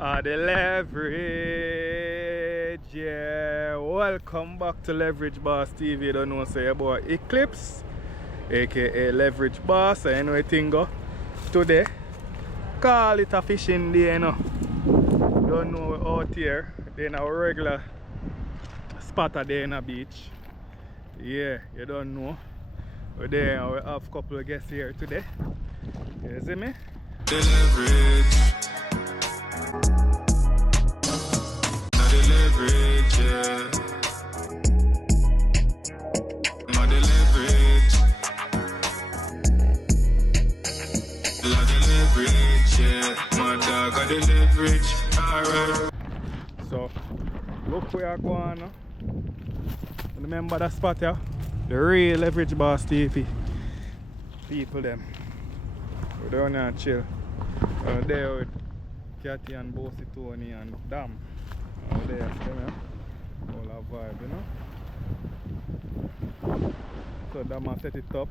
The leverage, yeah. Welcome back to Leverage Boss TV. You don't know, say about Eclips, aka Leverage Boss. I know anything go today. Call it a fishing day, you know. Don't know we're out here. Then our regular spot at Dania Beach. Yeah, you don't know. We're there and we have a couple of guests here today. You see me? The leverage. The leverage, yeah. The leverage. The leverage, yeah. My dog got the leverage. Alright. So, look where I go on now. Remember that spot here? The real Leverage Boss TV people them. We're down here and chill. There with Cathy and Bossy Tony and Dam. There, you know? All that vibe, you know? So Dam has set it up.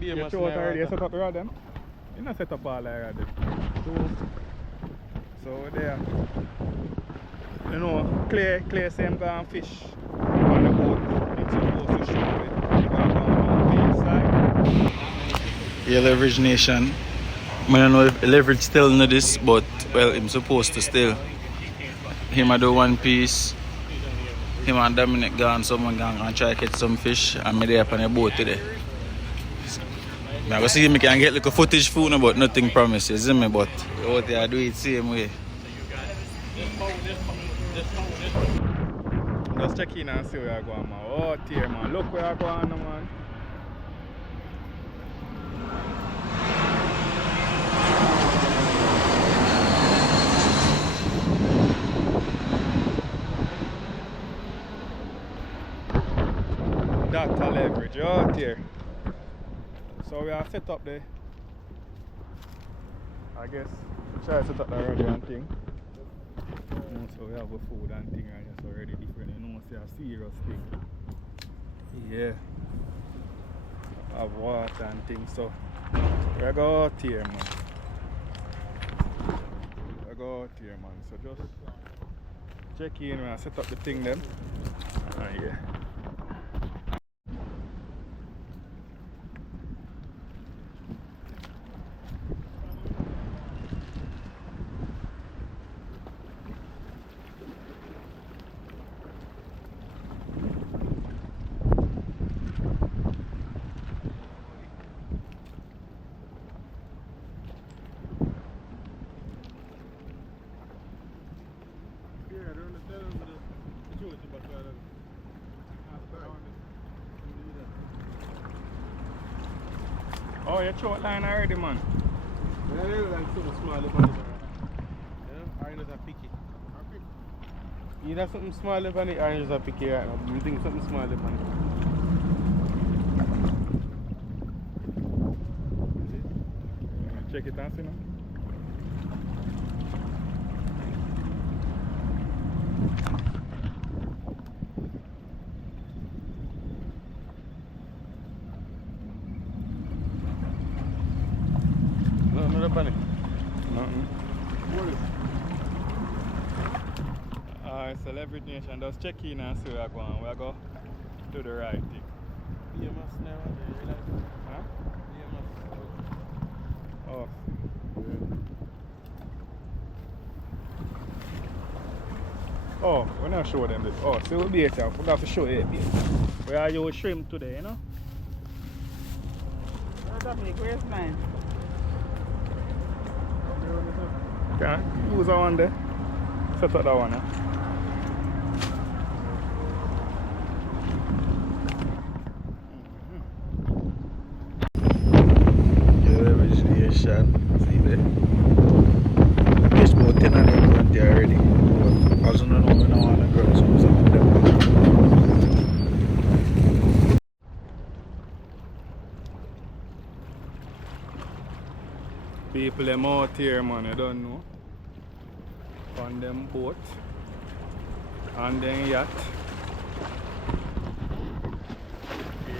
You throw it already, you set up the rod them? You not set up all the rod them. So there. You know, clear same go and fish on the boat. It's supposed to shoot it. Yeah, Leverage Nation. I don't know if Leverage still know this, but well, I'm supposed to still. Him I do one piece. Him and Dominic gone, someone gone and try to catch some fish. And me there up on the boat today. I'm going to see if I can get like a footage for you, but nothing promises, me. But out there I do it same way. Just check in and see where I go, man. Oh, dear, man. Look where I go, man. That's a leverage, oh, dear. So we have set up the, I guess, try to set up the rod and thing. So we have a food and thing right here, so already different, you know, see a serious thing. Yeah. Have water and things, so we go out here, man. We go out here, man. So just check in and set up the thing then. Yeah. Oh, you short line already, man. Yeah, they look like something small up on it. Yeah, oranges are picky. Either something small up on it, oranges are picky right now. I'm thinking something small up on it. Check it and see now. Nothing. Alright, so Leverage Nation, just check in and see where I go and we'll go do the right thing. BMS now, you realize? Huh? BMS. Oh. Yeah. Oh, we're not show them this. Oh, so we'll be here. We have to show it. We are your shrimp today, you know? Where's mine? Okay, use that one there. Set up that one, eh? Yeah, Leverage Nation. See there. There's about 10 of them out there already. But as you know, we don't want to grab some of them. People them out here, man, you don't know. On them boat. On them yacht.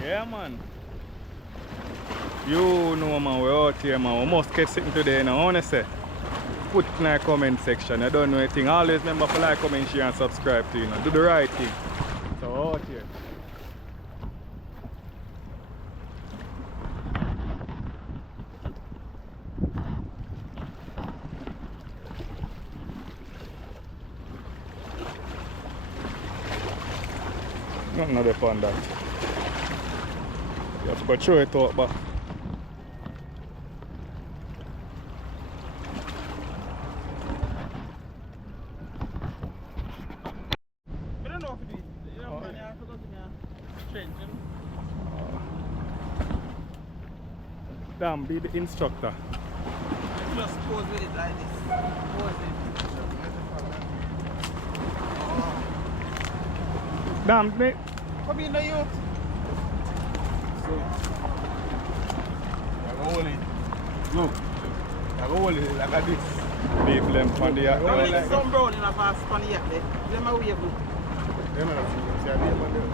Yeah, man. You know man, we're out here man. We must get something today now. I wanna say. Put in the comment section. I don't know anything. Always remember to like, comment, share and subscribe to you know. Do the right thing. So out here. Nothing other fun that. You have to go throw it out back. I don't know if it is. You know, man, I forgot to me trench, you know? Damn, be the instructor. Just pose with it like this. Pose it. Damn, mate. Come in the youth. So, I go hold it. Look. I go hold it like this. Leave them on the yacht. I need some brown in a fast on the yacht there. Them are wave look. Them are see a beer man there.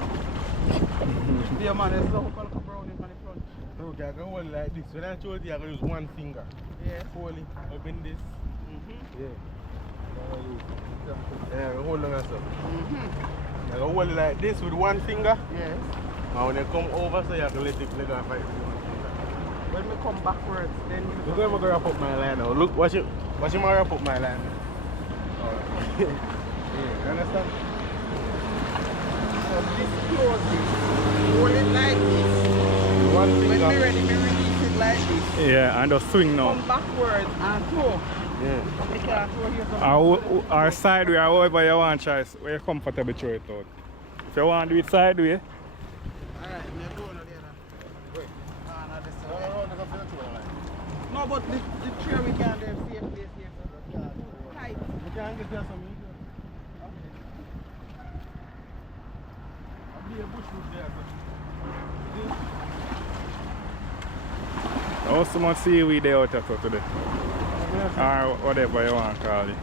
Beer man, there's no color brown in the front. Look, I go hold it like this. When I told you, I go use one finger. Yeah. Hold it, open this. Mm-hmm. Yeah. Yeah, I go hold on myself. I go hold it like this with one finger. Yes. And when you come over, so you have to let it leg off like this. When we come backwards, then you Look where I'm going to wrap up my line now. Look, watch him wrap up my line. Alright. Yeah, you understand? So this closes. Hold it like this. One When finger. we're ready, we release it like this. Yeah, and just swing now. Come backwards and throw. Yeah. You can throw here some. Our side way, however you want choice, where you're comfortable throw it out. If you want to do it side way, Alright, we're going to the other. Wait. Not this No, way. no, no, no, no, no. No, but the chair we can do safe place here. Tight. You can get there some easier. I'll be a bush root there. how so much seaweed they out here today. Or whatever you want to call it.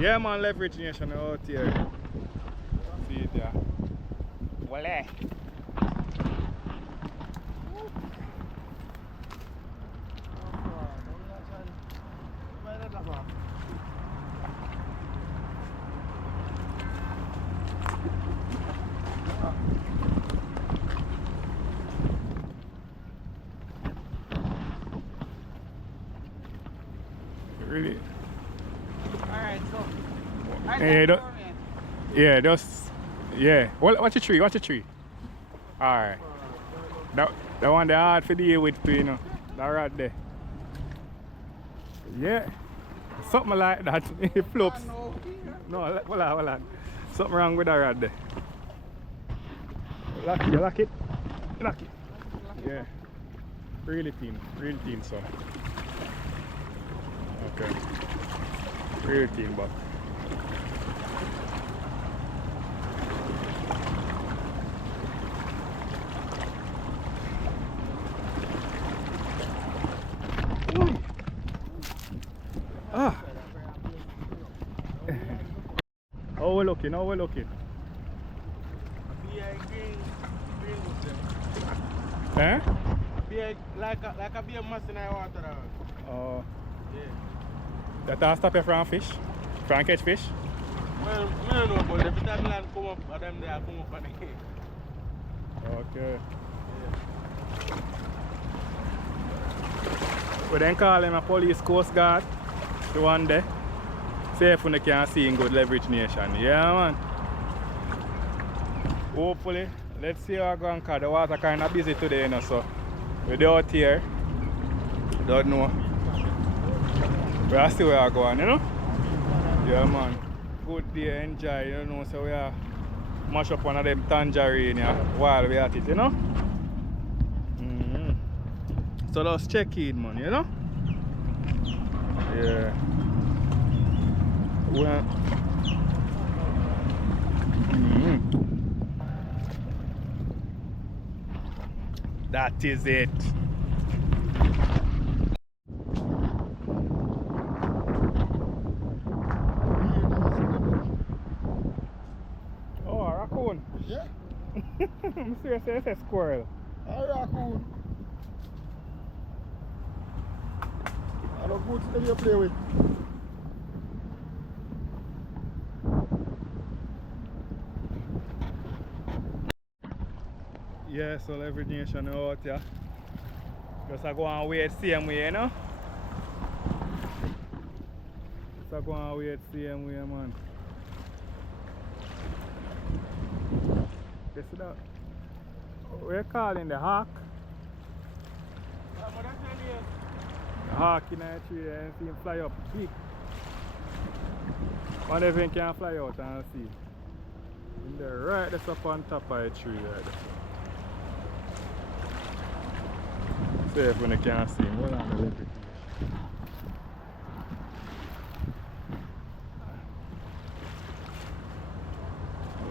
Yeah man, leverage nation out here. See it there. Voila. Really? Alright, so. Hey, yeah, just yeah. Watch the tree, watch the tree. Alright. That one they hard for deal with too, you know. That right there. Yeah. Something like that. It flops. No, hold on. Something wrong with that right there. Lock it. Yeah. Really thin, so. Okay. Really thin, but. Ah. How we looking? Eh? Like a beer mass in our water. Oh. Yeah. That stop you from fish? From catch fish? Well, I don't know, but every time land come up, them there come up and again. Okay. We then call him a police coast guard. The one there. See if we can see in good leverage nation. Yeah man. Hopefully. Let's see how going cause the water kinda busy today, you know, so we're out here. Don't know. We'll see where we're going, you know? Yeah man. Good day, enjoy, you know, so we are mash up one of them tangerine while we're at it, you know? So let's check in, man, you know? Yeah. Well. That is it. Oh, a raccoon. Yeah. squirrel. A raccoon. I don't good thing you play with. Yeah, so leverage nation out here. Just go and wait same way, you know? Just go and wait same way, man. You see that? We're calling the hawk. The hawk in the tree and see him fly up big. Wonder if he can fly out and see. In there, right that's up on top of the tree right there. See if when you can see him. Hold on the leverage.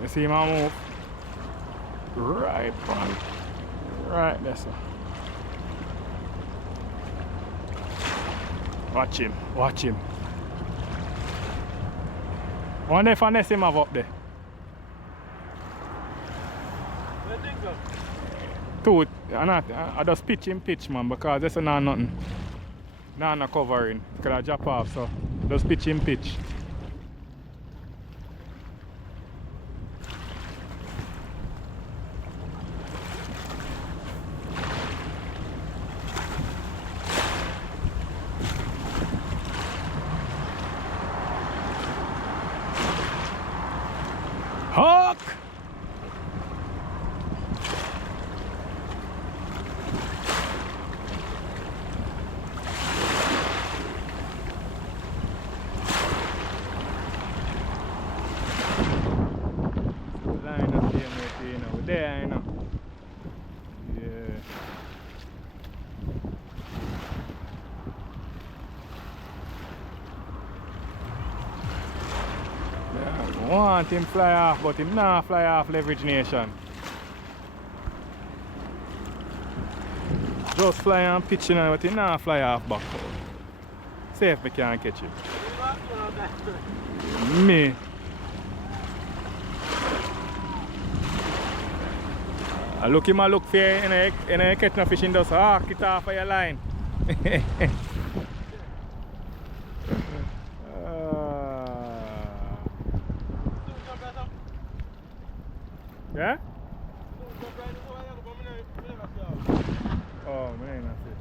You see him move? Right on. Right there, sir. Watch him, watch him. Wonder if I see him have up there. You think so? Two, I just pitch him pitch, man, because this is not nothing. Nah, no covering. Because I drop off, so just pitch him pitch. Hawk! Line up here, mate, you know. We're there, you know. Yeah. I want him fly off, but him not fly off leverage nation. Just fly and pitch, you know, but him not fly off back. See if we can catch him. Me. I look him, I look for you and I catch no fish in just hawk it off of your line. Yeah? Oh, man, that's it.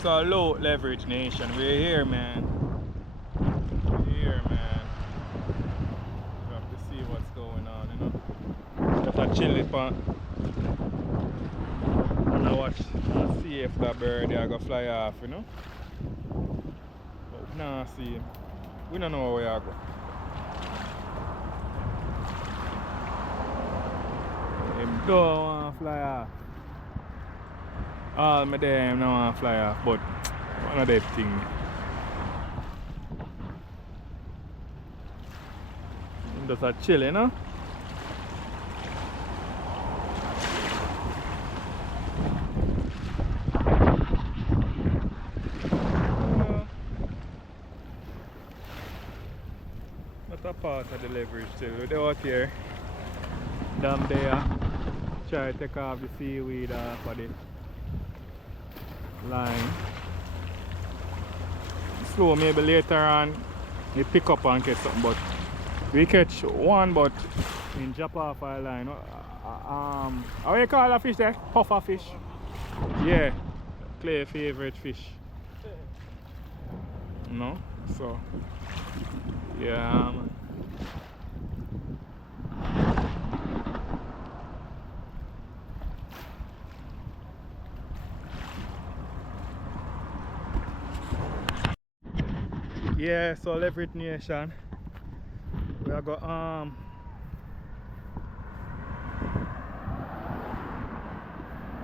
Salute leverage nation, we're here, man. We're here, man. We have to see what's going on, you know. Just a chill it on. And I watch and see if that bird there go fly off, you know. But we don't see him. We don't know where I go. Him don't want to fly off. All my day him don't want to fly off, but one of them things. Him just a chill, you know. Not a part of the leverage still. We're out here. Down there. Try to take off the seaweed off of the line. Slow, maybe later on we pick up and catch something, but we catch one, but in drop off our line. How you call a fish there? Puffer fish. Yeah, Clay favorite fish. No, so yeah. Yeah, so leverage nation. We are got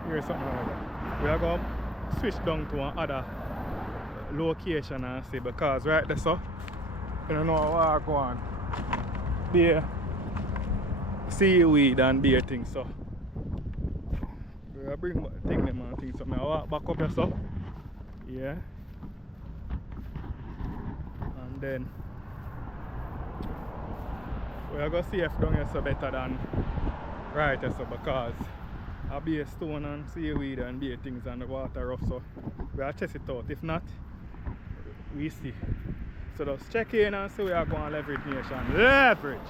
here's something like that. We are going to switch down to another location and see, because right there, so you don't know what I go on. There seaweed and beer things, so we bring back the thing them and things, so I walk back up here, so yeah. And then We are going to see if down here so better than right here so because I be a stone and seaweed and be things and the water rough, so we are test it out. If not, we see. So just check in and see we are going to leverage nation. Leverage!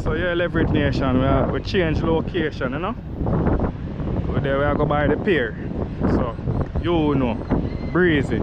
So yeah, leverage nation, we change location, you know. So there we are go by the pier. So you know, breezy.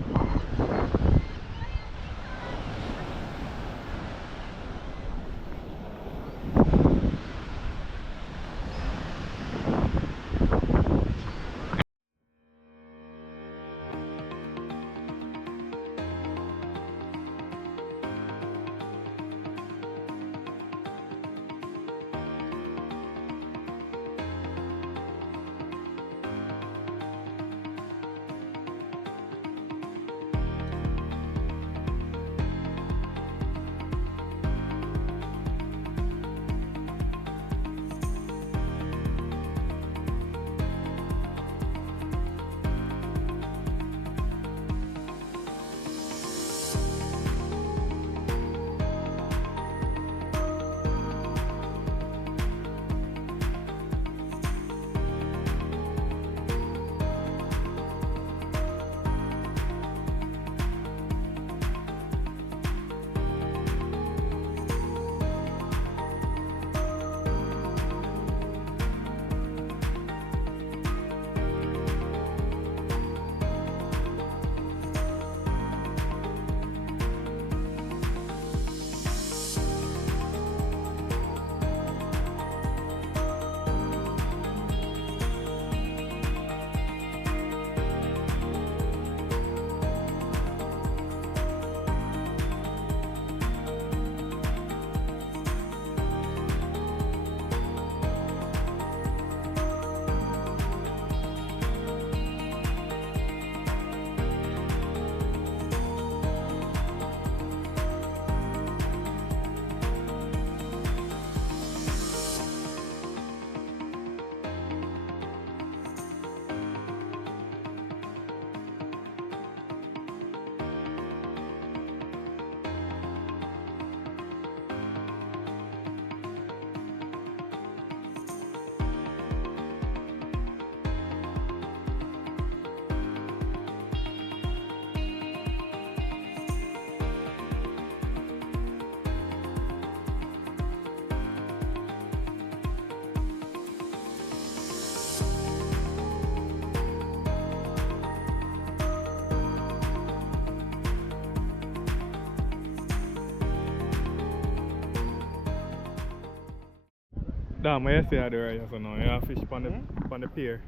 Damn, what you say I do right here so now? You have fish on the pier.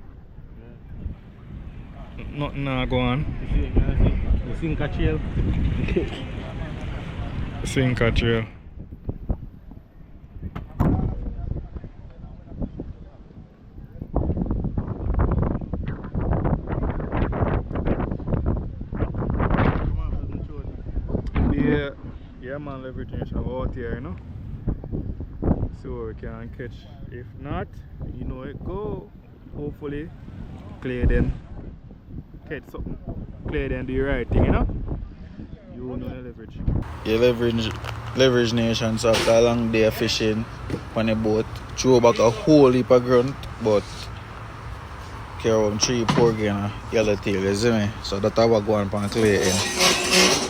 Yeah. Nothing go on. The sinker trail. Sinker trail. Yeah man, leverage nation out here, you know. So we can catch. If not, you know it go. Hopefully play then catch something. Play then do the right thing, you know. You know the leverage. Yeah, leverage nations after a long day of fishing on a boat. Throw back a whole heap of grunt, but carry on 3 pork and a yellowtail, you see me? So that's how I go on clay end.